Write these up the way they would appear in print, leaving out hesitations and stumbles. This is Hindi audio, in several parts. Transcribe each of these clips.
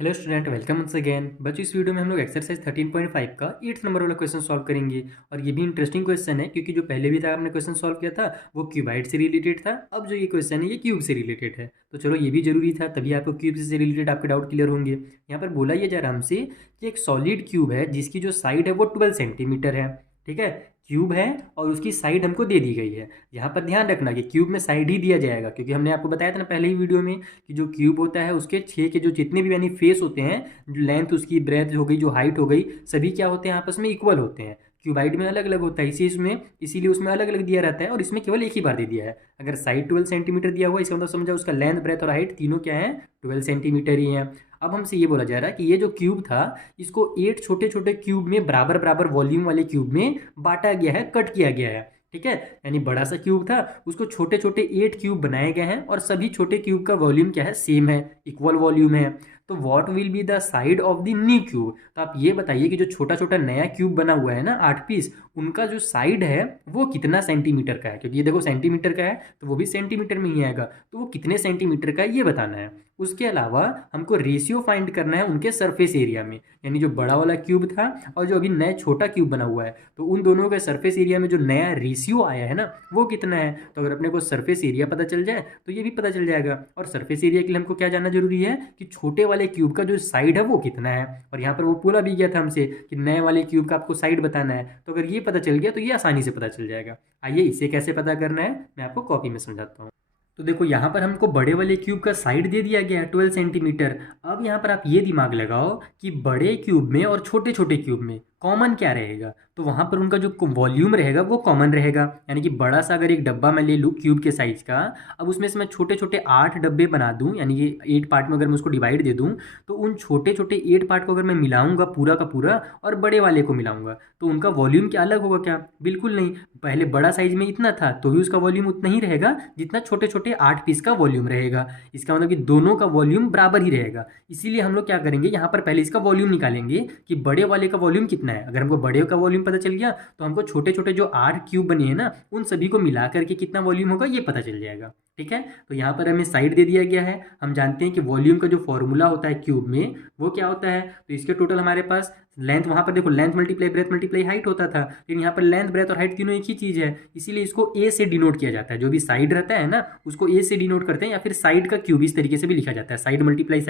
Hello student, welcome once again. बच्चों, इस वीडियो में हम लोग एक्सरसाइज 13.5 का 8th नंबर वाला क्वेश्चन सॉल्व करेंगे। और ये भी इंटरेस्टिंग क्वेश्चन है क्योंकि जो पहले भी था आपने क्वेश्चन सॉल्व किया था वो क्यूबाइड से रिलेटेड था। अब जो ये क्वेश्चन है ये क्यूब से रिलेटेड है, तो चलो ये भी जरूरी था, तभी आपको क्यूब से रिलेटेड आपके डाउट क्लियर होंगे। यहाँ पर बोला ये जा रहा है हमसे कि एक सॉलिड क्यूब है जिसकी जो साइड है वो 12 सेंटीमीटर है। ठीक है, क्यूब है और उसकी साइड हमको दे दी गई है। यहाँ पर ध्यान रखना कि क्यूब में साइड ही दिया जाएगा, क्योंकि हमने आपको बताया था ना पहले ही वीडियो में कि जो क्यूब होता है उसके 6 के जो जितने भी यानी फेस होते हैं, जो लेंथ उसकी ब्रेथ हो गई जो हाइट हो गई, सभी क्या होते हैं आपस में इक्वल होते हैं। क्यूबाइड में अलग अलग होता है इसीलिए उसमें अलग अलग दिया रहता है और इसमें केवल एक ही बार दे दिया है। अगर साइड 12 सेंटीमीटर दिया हुआ इसका मतलब समझा उसका लेंथ ब्रेथ और हाइट तीनों क्या है, 12 सेंटीमीटर ही है। अब हमसे ये बोला जा रहा है कि ये जो क्यूब था इसको 8 छोटे छोटे क्यूब में बराबर बराबर वॉल्यूम वाले क्यूब में बांटा गया है, कट किया गया है। ठीक है, यानी बड़ा सा क्यूब था उसको छोटे छोटे 8 क्यूब बनाए गए हैं और सभी छोटे क्यूब का वॉल्यूम क्या है, सेम है, इक्वल वॉल्यूम है। तो what will be the side of the new cube. तो आप ये बताइए कि जो छोटा छोटा नया क्यूब बना हुआ है ना 8 पीस, उनका जो साइड है वो कितना सेंटीमीटर का है, क्योंकि ये देखो सेंटीमीटर का है तो वो भी सेंटीमीटर में ही आएगा, तो वो कितने सेंटीमीटर का है ये बताना है। उसके अलावा हमको रेशियो फाइंड करना है उनके सरफेस एरिया में, यानी जो बड़ा वाला क्यूब था और जो अभी नया छोटा क्यूब बना हुआ है, तो उन दोनों के सरफेस एरिया में जो नया रेशियो आया है ना वो कितना है। तो अगर अपने को सरफेस एरिया पता चल जाए तो ये भी पता चल जाएगा। और सरफेस एरिया के लिए हमको क्या जानना जरूरी है कि छोटे वाले क्यूब का जो साइड है वो कितना है। और यहाँ पर वो बोला भी गया था हमसे कि नए वाले क्यूब का आपको साइड बताना है, तो अगर ये पता चल गया तो ये आसानी से पता चल जाएगा। आइए इसे कैसे पता करना है मैं आपको कॉपी में समझाता हूँ। तो देखो यहाँ पर हमको बड़े वाले क्यूब का साइड दे दिया गया है 12 सेंटीमीटर। अब यहाँ पर आप ये दिमाग लगाओ कि बड़े क्यूब में और छोटे छोटे क्यूब में कॉमन क्या रहेगा, तो वहाँ पर उनका जो वॉल्यूम रहेगा वो कॉमन रहेगा। यानी कि बड़ा सा अगर एक डब्बा मैं ले लूँ क्यूब के साइज का, अब उसमें से मैं छोटे छोटे 8 डब्बे बना दूँ, यानी कि 8 पार्ट में अगर मैं उसको डिवाइड दे दूँ, तो उन छोटे छोटे 8 पार्ट को अगर मैं मिलाऊंगा पूरा का पूरा और बड़े वाले को मिलाऊंगा तो उनका वॉल्यूम क्या अलग होगा क्या? बिल्कुल नहीं। पहले बड़ा साइज में इतना था तो भी उसका वॉल्यूम उतना ही रहेगा जितना छोटे छोटे 8 पीस का वॉल्यूम रहेगा। इसका मतलब कि दोनों का वॉल्यूम बराबर ही रहेगा। इसीलिए हम लोग क्या करेंगे, यहाँ पर पहले इसका वॉल्यूम निकालेंगे कि बड़े वाले का वॉल्यूम कितना है। अगर हमको बड़े का वॉल्यूम पता चल गया तो हमको छोटे छोटे जो 8 क्यूब बने हैं ना उन सभी को मिला करके कितना वॉल्यूम होगा ये पता चल जाएगा। ठीक है, तो यहाँ पर हमें साइड दे दिया गया है। हम जानते हैं कि वॉल्यूम का जो फॉर्मूला होता है क्यूब में वो क्या होता है, तो इसके टोटल हमारे पास लेंथ, वहाँ पर देखो length multiply breath multiply height होता था, लेकिन यहाँ पर लेंथ ब्रेथ और हाइट तीनों एक ही चीज़ है, इसीलिए इसको ए से डिनोट किया जाता है। जो भी साइड रहता है ना उसको ए से डिनोट करते हैं, या फिर साइड का क्यूब इस तरीके से भी लिखा जाता है, साइड मल्टीप्लाई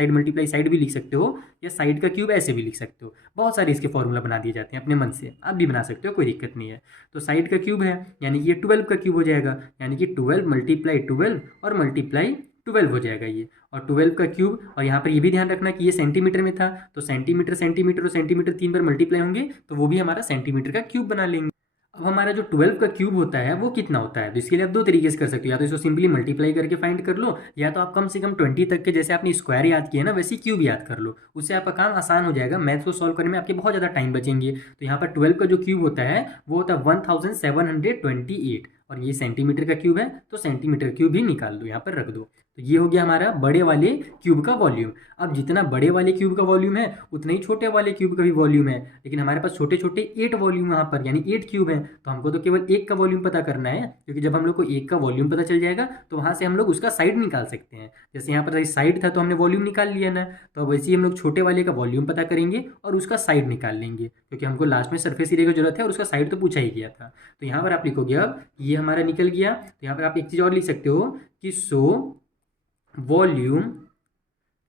साइड भी लिख सकते हो, या साइड का क्यूब ऐसे भी लिख सकते हो। बहुत सारे इसके फॉर्मूला बना दिए जाते हैं अपने मन से, आप भी बना सकते हो, कोई दिक्कत नहीं है। तो साइड का क्यूब है यानी कि ये 12 का क्यूब हो जाएगा, यानी कि 12 मल्टीप्लाई 12 और मल्टीप्लाई 12 हो जाएगा ये। और 12 का क्यूब, और यहाँ पर ये भी ध्यान रखना कि ये सेंटीमीटर में था, तो सेंटीमीटर सेंटीमीटर और सेंटीमीटर 3 बार मल्टीप्लाई होंगे तो वो भी हमारा सेंटीमीटर का क्यूब बना लेंगे। अब हमारा जो 12 का क्यूब होता है वो कितना होता है, तो इसके लिए आप दो तरीके से कर सकते हो, या तो इसको सिंपली मल्टीप्लाई करके फाइंड कर लो, या तो आप कम से कम 20 तक के जैसे आपने स्क्वायर याद किया ना वैसे क्यूब याद कर लो, उससे आपका काम आसान हो जाएगा। मैथ्स को सॉल्व करने में आपके बहुत ज़्यादा टाइम बचेंगे। तो यहाँ पर 12 का जो क्यूब होता है वो होता है 1728, और ये सेंटीमीटर का क्यूब है तो सेंटीमीटर क्यूब ही निकाल दो, यहाँ पर रख दो। तो ये हो गया हमारा बड़े वाले क्यूब का वॉल्यूम। अब जितना बड़े वाले क्यूब का वॉल्यूम है उतना ही छोटे वाले क्यूब का भी वॉल्यूम है, लेकिन हमारे पास छोटे छोटे 8 वॉल्यूम यहाँ पर यानी 8 क्यूब है, तो हमको तो केवल एक का वॉल्यूम पता करना है, क्योंकि जब हम लोग को एक का वॉल्यूम पता चल जाएगा तो वहाँ से हम लोग उसका साइड निकाल सकते हैं। जैसे यहाँ पर साइड था तो हमने वॉल्यूम निकाल लिया ना, तो अब वैसे ही हम लोग छोटे वाले का वॉल्यूम पता करेंगे और उसका साइड निकाल लेंगे, क्योंकि हमको लास्ट में सरफेस एरिया की जरूरत है और उसका साइड तो पूछा ही गया था। तो यहाँ पर आप लिखोगे अब ये हमारा निकल गया, तो यहाँ पर आप एक चीज़ और लिख सकते हो कि सो वॉल्यूम,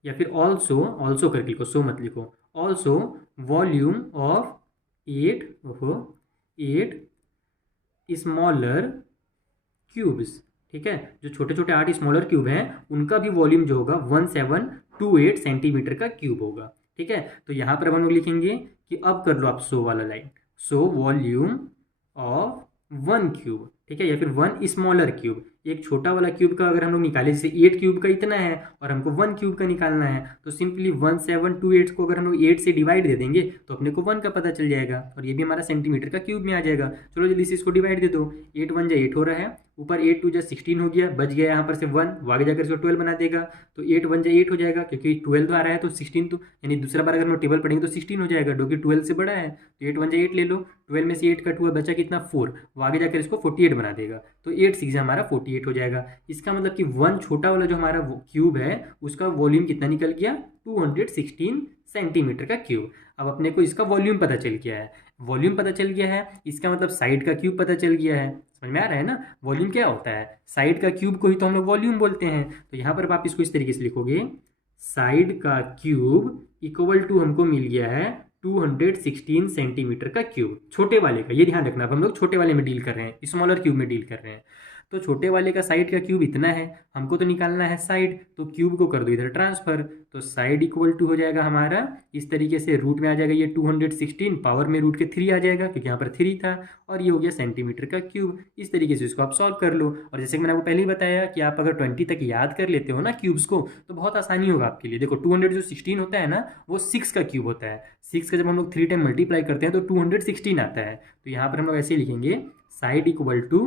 या फिर ऑल्सो करके लिखो, सो मत लिखो, also volume of 8 smaller cubes. ठीक है, जो छोटे छोटे 8 स्मॉलर क्यूब हैं उनका भी वॉल्यूम जो होगा 1728 सेंटीमीटर का क्यूब होगा। ठीक है, तो यहाँ पर हम लोग लिखेंगे कि अब कर लो आप सो वाला line, so volume of 1 cube, ठीक है, या फिर 1 स्मॉलर क्यूब। एक छोटा वाला क्यूब का अगर हम लोग निकाले, जैसे 8 क्यूब का इतना है और हमको 1 क्यूब का निकालना है, तो सिंपली 1728 को अगर हम लोग 8 से डिवाइड दे देंगे तो अपने को 1 का पता चल जाएगा, और ये भी हमारा सेंटीमीटर का क्यूब में आ जाएगा। चलो जल्दी से इसको डिवाइड दे दो, 8 1 जा 8 हो रहा है ऊपर 8 टू जा 16 हो गया, बच गया यहाँ पर से 1, वो आगे जाकर इसको 12 बना देगा। तो 8 1 जा 8 हो जाएगा, क्योंकि 12 तो आ रहा है तो 16 तो यानी दूसरा बार अगर हम टेबल पढ़ेंगे तो 16 हो जाएगा, जो कि 12 से बड़ा है। तो 8 1 जा 8 ले लो, 12 में से 8 कट हुआ, बचा कितना 4, वो आगे जाकर इसको 48 बना देगा। तो 8 6 हमारा 48 हो जाएगा। इसका मतलब कि 1 छोटा वाला जो हमारा क्यूब है उसका वॉल्यूम कितना निकल गया, 216 सेंटीमीटर का क्यूब। अब अपने को इसका वॉल्यूम पता चल गया है, वॉल्यूम पता चल गया है, इसका मतलब साइड का क्यूब पता चल गया है। समझ में आ रहा है ना, वॉल्यूम क्या होता है, साइड का क्यूब को ही तो हम लोग वॉल्यूम बोलते हैं। तो यहाँ पर आप इसको इस तरीके से लिखोगे, साइड का क्यूब इक्वल टू हमको मिल गया है 216 सेंटीमीटर का क्यूब, छोटे वाले का, ये ध्यान रखना। अब हम लोग छोटे वाले में डील कर रहे हैं, स्मॉलर क्यूब में डील कर रहे हैं। तो छोटे वाले का साइड का क्यूब इतना है, हमको तो निकालना है साइड, तो क्यूब को कर दो इधर ट्रांसफर। तो साइड इक्वल टू हो जाएगा हमारा इस तरीके से, रूट में आ जाएगा ये 216, पावर में रूट के 3 आ जाएगा क्योंकि यहाँ पर 3 था, और ये हो गया सेंटीमीटर का क्यूब। इस तरीके से इसको आप सॉल्व कर लो। और जैसे कि मैंने आपको पहले ही बताया कि आप अगर 20 तक याद कर लेते हो ना क्यूब्स को, तो बहुत आसानी होगा आपके लिए। देखो 216 होता है ना, वो 6 का क्यूब होता है। 6 का जब हम लोग 3 टाइम मल्टीप्लाई करते हैं तो 216 आता है। तो यहाँ पर हम लोग ऐसे लिखेंगे, साइड इक्वल टू,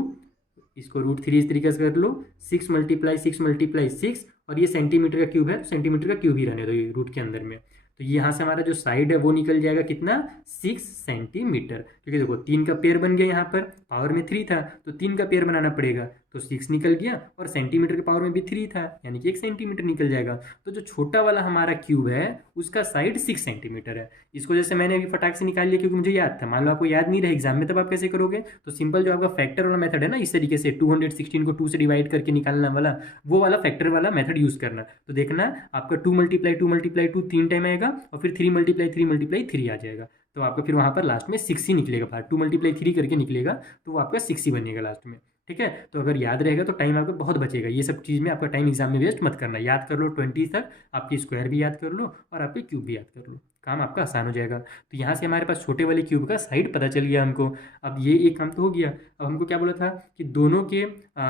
इसको √3 इस तरीके से कर लो, 6 × 6 × 6, और ये सेंटीमीटर का क्यूब है, तो सेंटीमीटर का क्यूब ही रहने दो ये रूट के अंदर में। तो यहाँ से हमारा जो साइड है वो निकल जाएगा कितना, 6 सेंटीमीटर। क्योंकि देखो 3 का पेयर बन गया, यहाँ पर पावर में 3 था तो 3 का पेयर बनाना पड़ेगा, तो 6 निकल गया, और सेंटीमीटर के पावर में भी 3 था यानी कि 1 सेंटीमीटर निकल जाएगा। तो जो छोटा वाला हमारा क्यूब है उसका साइड 6 सेंटीमीटर है। इसको जैसे मैंने अभी फटाक से निकाल लिया क्योंकि मुझे याद था, मान लो आपको याद नहीं रहे एग्जाम में, तब आप कैसे करोगे, तो सिंपल जो आपका फैक्टर वाला मेथड है ना, इस तरीके से 216 को 2 से डिवाइड करके निकालना वाला, वो वाला फैक्टर वाला मेथड यूज करना। तो देखना आपका 2 × 2 × 2 3 टाइम आएगा, और फिर 3 × 3 × 3 आ जाएगा। तो आपका फिर वहाँ पर लास्ट में 6 ही निकलेगा बाहर, 2 × 3 करके निकलेगा, तो वो आपका 6 ही बनेगा लास्ट में। ठीक है, तो अगर याद रहेगा तो टाइम आपका बहुत बचेगा। ये सब चीज़ में आपका टाइम एग्जाम में वेस्ट मत करना, याद कर लो 20 तक, आपकी स्क्वायर भी याद कर लो और आपके क्यूब भी याद कर लो, काम आपका आसान हो जाएगा। तो यहाँ से हमारे पास छोटे वाले क्यूब का साइड पता चल गया हमको। अब ये एक काम तो हो गया। अब हमको क्या बोला था कि दोनों के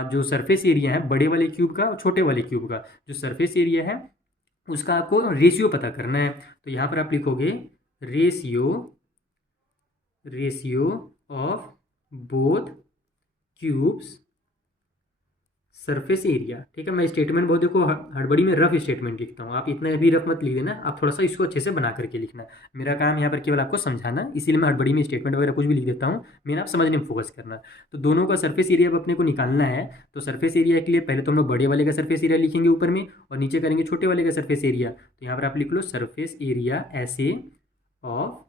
जो सरफेस एरिया है, बड़े वाले क्यूब का और छोटे वाले क्यूब का जो सरफेस एरिया है उसका आपको रेशियो पता करना है। तो यहाँ पर आप लिखोगे ratio of both cubes surface area. ठीक है, मैं स्टेटमेंट बहुत देखो हड़बड़ी में रफ स्टेटमेंट लिखता हूँ, आप इतना भी रफ मत लिख देना, आप थोड़ा सा इसको अच्छे से बना करके लिखना। मेरा काम यहाँ पर केवल आपको समझाना, इसीलिए मैं हड़बड़ी में स्टेटमेंट वगैरह कुछ भी लिख देता हूँ, मेरा आप समझने में फोकस करना। तो दोनों का सरफेस एरिया अब अपने को निकालना है। तो सरफेस एरिया के लिए पहले तो हम लोग बड़े वाले का सरफेस एरिया लिखेंगे ऊपर में, और नीचे करेंगे छोटे वाले का सरफेस एरिया। तो यहाँ पर आप लिख लो सरफेस एरिया ऐसे ऑफ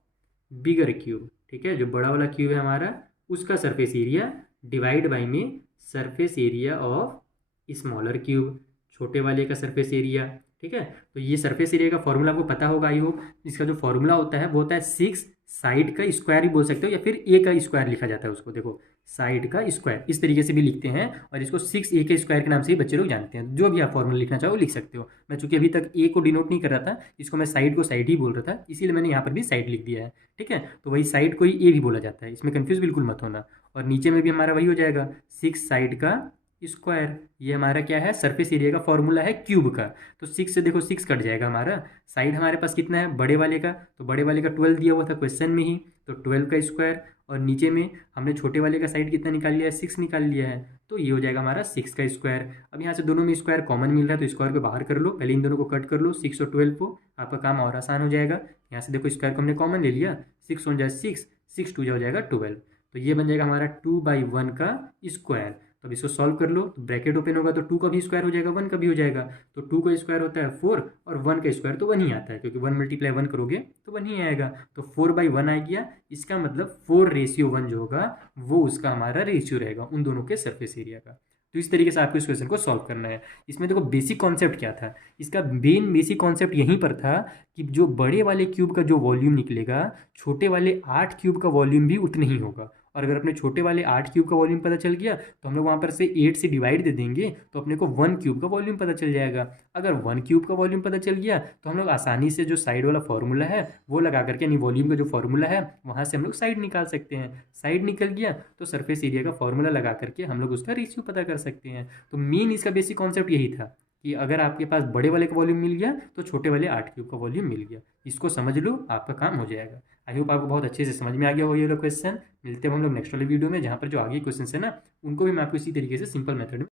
बिगर क्यूब। ठीक है, जो बड़ा वाला क्यूब है हमारा उसका सरफेस एरिया डिवाइड बाई में surface area of smaller cube, छोटे वाले का सरफेस एरिया। ठीक है, तो ये सरफेस एरिया का फॉर्मूला आपको पता होगा आई होप। इसका जो फॉर्मूला होता है वो होता है 6 साइड का स्क्वायर भी बोल सकते हो, या फिर ए का स्क्वायर लिखा जाता है उसको। देखो साइड का स्क्वायर इस तरीके से भी लिखते हैं, और इसको 6 ए के स्क्वायर के नाम से ही बच्चे लोग जानते हैं। जो भी आप फॉर्मूला लिखना चाहो लिख सकते हो। मैं चूंकि अभी तक ए को डिनोट नहीं कर रहा था, इसको मैं साइड को साइड ही बोल रहा था, इसीलिए मैंने यहाँ पर भी साइड लिख दिया है। ठीक है, तो वही साइड को ही ए भी बोला जाता है, इसमें कन्फ्यूज बिल्कुल मत होना। और नीचे में भी हमारा वही हो जाएगा 6 साइड का स्क्वायर। ये हमारा क्या है, सरफेस एरिया का फॉर्मूला है क्यूब का। तो 6 से देखो 6 कट जाएगा हमारा, साइड हमारे पास कितना है बड़े वाले का, तो बड़े वाले का 12 दिया हुआ था क्वेश्चन में ही, तो 12 का स्क्वायर, और नीचे में हमने छोटे वाले का साइड कितना निकाल लिया है, 6 निकाल लिया है, तो ये हो जाएगा हमारा 6 का स्क्वायर। अब यहाँ से दोनों में स्क्वायर कॉमन मिल रहा है, तो स्क्वायर को बाहर कर लो, पहले इन दोनों को कट कर लो 6 और 12 को, आपका काम और आसान हो जाएगा। यहाँ से देखो स्क्वायर को हमने कॉमन ले लिया, 6 हो जाए 6, 6 2 हो जाएगा 12, तो ये बन जाएगा हमारा 2/1 का स्क्वायर। तो अब इसको सॉल्व कर लो, तो ब्रैकेट ओपन होगा तो 2 का भी स्क्वायर हो जाएगा, 1 का भी हो जाएगा। तो 2 का स्क्वायर होता है 4, और 1 का स्क्वायर तो 1 ही आता है, क्योंकि 1 × 1 करोगे तो 1 ही आएगा। तो 4/1 आ गया, इसका मतलब 4:1 जो होगा वो उसका हमारा रेशियो रहेगा उन दोनों के सरफेस एरिया का। तो इस तरीके से आपको इस क्वेश्चन को सॉल्व करना है। इसमें देखो बेसिक कॉन्सेप्ट क्या था, इसका मेन बेसिक कॉन्सेप्ट यहीं पर था कि जो बड़े वाले क्यूब का जो वॉल्यूम निकलेगा, छोटे वाले 8 क्यूब का वॉल्यूम भी उतना ही होगा। और अगर अपने छोटे वाले 8 क्यूब का वॉल्यूम पता चल गया तो हम लोग वहाँ पर से 8 से डिवाइड दे देंगे, तो अपने को 1 क्यूब का वॉल्यूम पता चल जाएगा। अगर 1 क्यूब का वॉल्यूम पता चल गया तो हम लोग आसानी से जो साइड वाला फॉर्मूला है वो लगा करके, यानी वॉल्यूम का जो फॉर्मूला है वहाँ से हम लोग साइड निकाल सकते हैं। साइड निकल गया तो सरफेस एरिया का फॉर्मूला लगा करके हम लोग उसका रेशियो पता कर सकते हैं। तो मेन इसका बेसिक कॉन्सेप्ट यही था। कि अगर आपके पास बड़े वाले का वॉल्यूम मिल गया तो छोटे वाले 8 क्यूब का वॉल्यूम मिल गया। इसको समझ लो, आपका काम हो जाएगा। आई होप आपको बहुत अच्छे से समझ में आ गया होगा ये वाला क्वेश्चन। मिलते हैं हम लोग नेक्स्ट वाले वीडियो में, जहाँ पर जो आगे क्वेश्चन है ना, उनको भी मैं आपको इसी तरीके से सिंपल मेथड में